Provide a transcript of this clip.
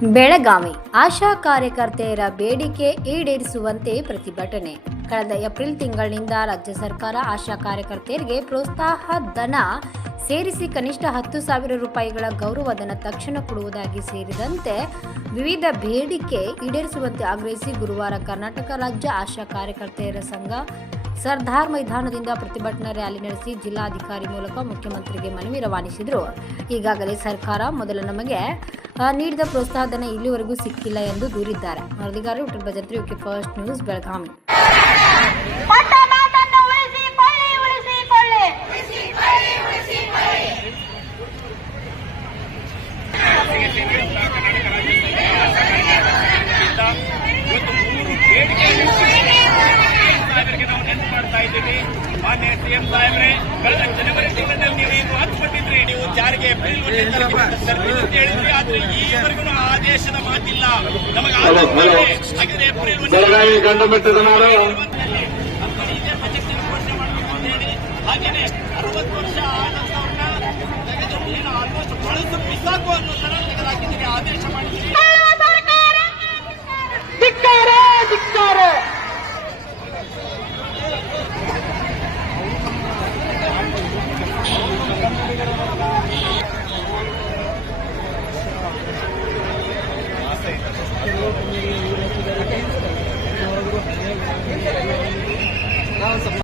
ಬೆಳಗಾವಿ ಆಶಾ ಕಾರ್ಯಕರ್ತೆಯರ ಬೇಡಿಕೆ ಈಡೇರಿಸುವಂತೆ ಪ್ರತಿಭಟನೆ. ಕಳೆದ ಏಪ್ರಿಲ್ ತಿಂಗಳಿನಿಂದ ರಾಜ್ಯ ಸರ್ಕಾರ ಆಶಾ ಕಾರ್ಯಕರ್ತೆಯರಿಗೆ ಪ್ರೋತ್ಸಾಹ ಧನ ಸೇರಿಸಿ ಕನಿಷ್ಠ 10,000 ರೂಪಾಯಿಗಳ ಗೌರವಧನ ತಕ್ಷಣ ಕೊಡುವುದಾಗಿ ಸೇರಿದಂತೆ ವಿವಿಧ ಬೇಡಿಕೆ ಈಡೇರಿಸುವಂತೆ ಆಗ್ರಹಿಸಿ ಗುರುವಾರ ಕರ್ನಾಟಕ ರಾಜ್ಯ ಆಶಾ ಕಾರ್ಯಕರ್ತೆಯರ ಸಂಘ ಸರ್ದಾರ್ ಮೈದಾನದಿಂದ ಪ್ರತಿಭಟನಾ ರ್ಯಾಲಿ ನಡೆಸಿ ಜಿಲ್ಲಾಧಿಕಾರಿ ಮೂಲಕ ಮುಖ್ಯಮಂತ್ರಿಗೆ ಮನವಿ ರವಾನಿಸಿದರು. ಈಗಾಗಲೇ ಸರ್ಕಾರ ಮೊದಲು ನಮಗೆ ನೀಡಿದ ಪ್ರೋತ್ಸಾಹಧನ ಇಲ್ಲಿವರೆಗೂ ಸಿಕ್ಕಿಲ್ಲ ಎಂದು ದೂರಿದ್ದಾರೆ. ವರದಿಗಾರ ಉತ್ತರ Bhajantri UK first news Belagavi. ಮಾನ್ಯ ಸಿಎಂ ಸಾಹೇಬ್ರೆ, ಕಳೆದ ಜನವರಿ ತಿಂಗಳಲ್ಲಿ ನೀವೇನು ಹತ್ಕೊಟ್ಟಿದ್ರಿ, ನೀವು ಜಾರಿಗೆ ಏಪ್ರಿಲ್ ಹೇಳಿದ್ರಿ. ಆದ್ರೆ ಈವರೆಗೂ ಆದೇಶದ ಮಾತಿಲ್ಲ. ನಮಗೆ ಹಾಗಾದ್ರೆ ಏಪ್ರಿಲ್ ಹಾಗೇನೆ 60 ವರ್ಷ ಆದಂತವ್ರನ್ನ ತೆಗೆದು ಏನು ಆಲ್ಮೋಸ್ಟ್ ಬಳಸು ಬಿಸಾಕು ಅನ್ನೋ ತರ ತೆಗೆದಾಕಿದ್ದೀರಿ, ಆದೇಶ ಮಾಡಿದ್ದೀರಿ. ನಾವು